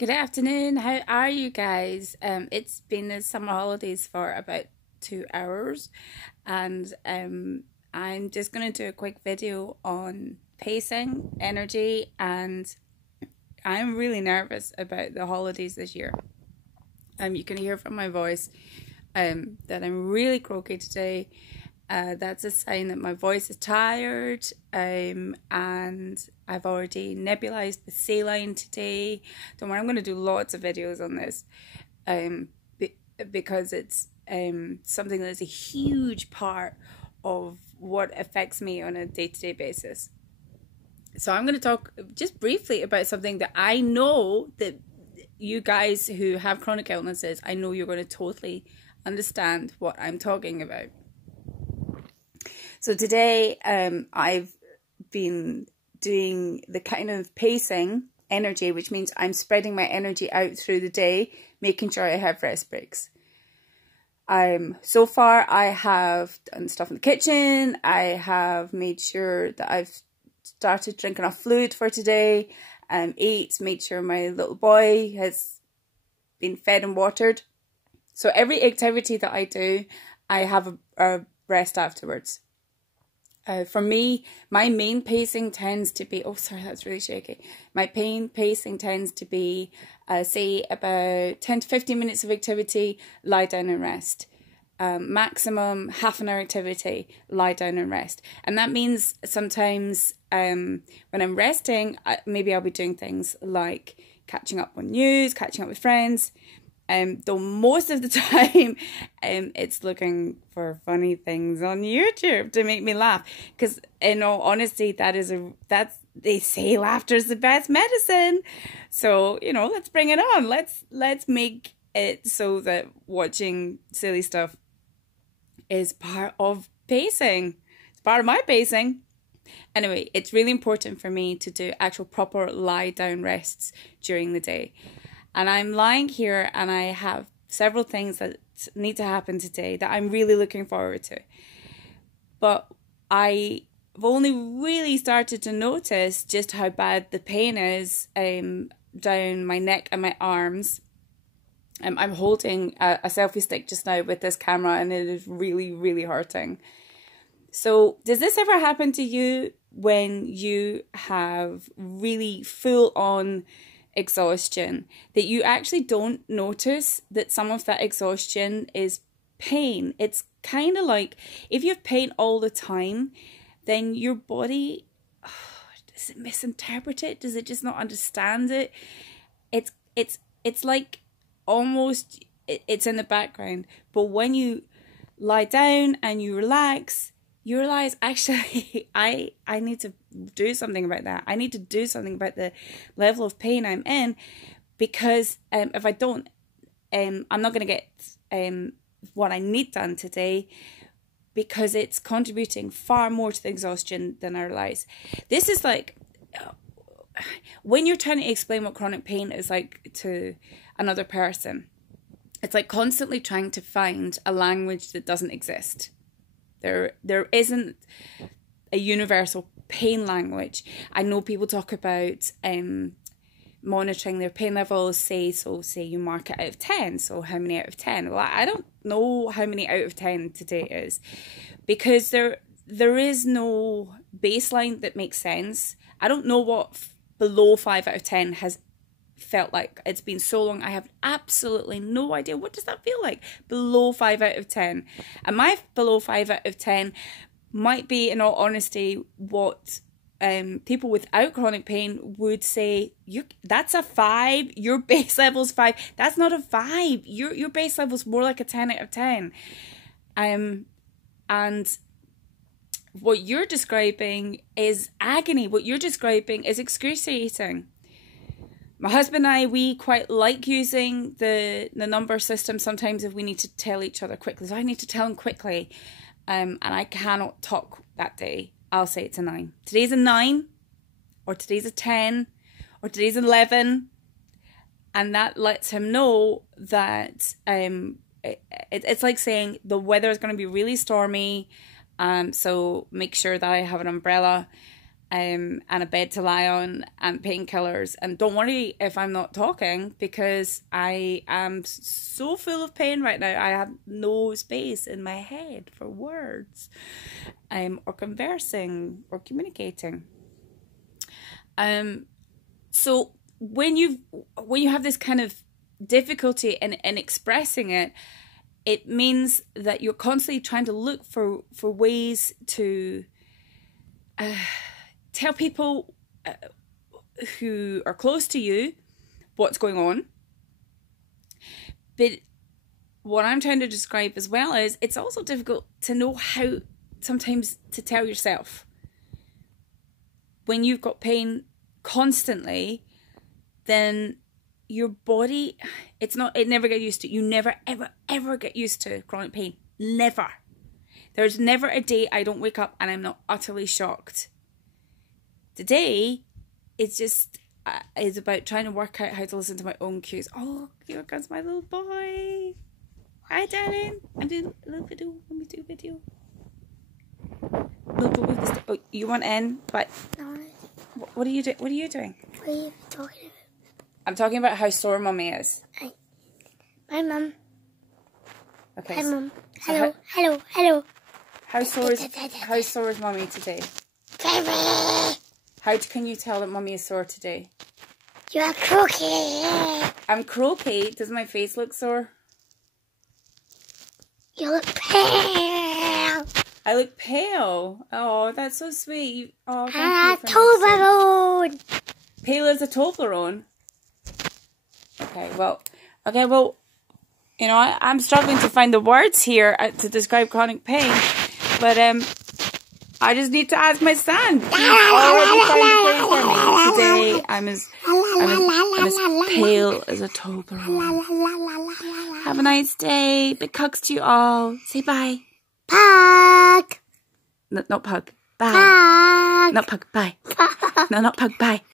Good afternoon. How are you guys? It's been the summer holidays for about 2 hours, and I'm just going to do a quick video on pacing, energy, and I'm really nervous about the holidays this year. You can hear from my voice that I'm really croaky today. That's a sign that my voice is tired, and I've already nebulized the saline today. Don't worry, I'm going to do lots of videos on this because it's something that's a huge part of what affects me on a day-to-day basis. So I'm going to talk just briefly about something that I know that you guys who have chronic illnesses, I know you're going to totally understand what I'm talking about. So today I've been doing the kind of pacing energy, which means I'm spreading my energy out through the day, making sure I have rest breaks. So far I have done stuff in the kitchen. I have made sure that I've started drinking enough fluid for today, made sure my little boy has been fed and watered. So every activity that I do, I have a rest afterwards. For me, my main pacing tends to be, oh sorry, that's really shaky. My main pacing tends to be, say about 10 to 15 minutes of activity, lie down and rest. Maximum half an hour activity, lie down and rest. And that means sometimes when I'm resting, maybe I'll be doing things like catching up on news, catching up with friends. Though most of the time it's looking for funny things on YouTube to make me laugh. Because in all honesty, they say laughter is the best medicine. So, let's bring it on. Let's make it so that watching silly stuff is part of pacing. It's part of my pacing. Anyway, it's really important for me to do actual proper lie down rests during the day. And I'm lying here and I have several things that need to happen today that I'm really looking forward to. But I've only really started to notice just how bad the pain is down my neck and my arms. I'm holding a selfie stick just now with this camera and it is really, really hurting. So does this ever happen to you when you have really full on exhaustion, that you actually don't notice that some of that exhaustion is pain? It's kind of like if you have pain all the time, then your body, does it misinterpret it? Does it just not understand it? It's like almost it's in the background, but when you lie down and you relax, you realize, actually, I need to do something about that. I need to do something about the level of pain I'm in, because if I don't, I'm not going to get what I need done today, because it's contributing far more to the exhaustion than I realize. This is like, when you're trying to explain what chronic pain is like to another person, it's like constantly trying to find a language that doesn't exist. There isn't a universal pain language. I know people talk about monitoring their pain levels, say you mark it out of 10, so how many out of 10? Well, I don't know how many out of 10 today is, because there is no baseline that makes sense. I don't know what below 5 out of 10 has felt like. It's been so long, I have absolutely no idea. What does that feel like? Below 5 out of 10. And my below 5 out of 10 might be, in all honesty, what people without chronic pain would say, that's a 5, your base level's 5. That's not a 5. Your base level's more like a 10 out of 10. And what you're describing is agony. What you're describing is excruciating. My husband and I, we quite like using the number system sometimes if we need to tell each other quickly. So I need to tell him quickly, and I cannot talk that day. I'll say it's a 9. Today's a 9, or today's a 10, or today's 11, and that lets him know that it's like saying the weather is going to be really stormy, so make sure that I have an umbrella. and a bed to lie on and painkillers. And don't worry if I'm not talking, because I am so full of pain right now. I have no space in my head for words, or conversing or communicating. So when you have this kind of difficulty in expressing it, it means that you're constantly trying to look for ways to tell people who are close to you what's going on. But what I'm trying to describe as well is it's also difficult to know how sometimes to tell yourself. When you've got pain constantly, then your body, it never gets used to. You never, ever get used to chronic pain. Never. There's never a day I don't wake up and I'm not utterly shocked. Today, it's just, it's about trying to work out how to listen to my own cues. Oh, here comes my little boy. Hi, darling. I'm doing a little video. Let me do a video. Oh, you want in? But No. what are you doing? What are you doing? What are you talking about? I'm talking about how sore Mummy is. Hi, Mum. Okay. Hi, Mum. So Hello, hello, hello. How sore is Mummy today? How can you tell that Mummy is sore today? You are croaky. I'm croaky. Does my face look sore? You look pale. I look pale. Oh, that's so sweet. Oh, thank Ah, you for noticing. Toblerone. Pale as a Toblerone. Okay, well, you know, I'm struggling to find the words here to describe chronic pain, but I just need to ask my son. He's already found the place for me. Today, I'm as pale as a Toblerone. Have a nice day. Big hugs to you all. Say bye. Pug. No, not pug. Bye. Pug. Not pug. Bye. No, not pug. Bye.